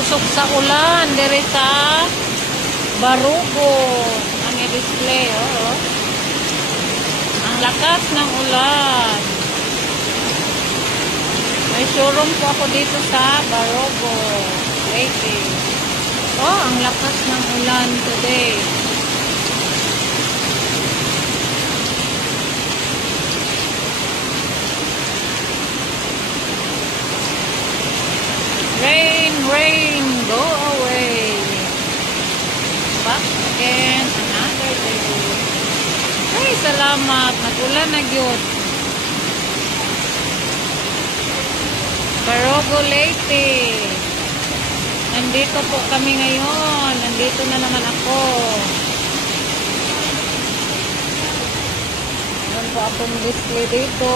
kusog sa ulan diri sa Barugo. Ang i-display, oh. Ang lakas ng ulan. May showroom po ako dito sa Barugo, Leyte. Oh, ang lakas ng ulan today. Rain, rain, go away. Back again, another day. Ay, salamat. Nag-ulan na yun. Barugo, Leyte. Nandito po kami ngayon. Nandito na naman ako. Meron po akong display dito.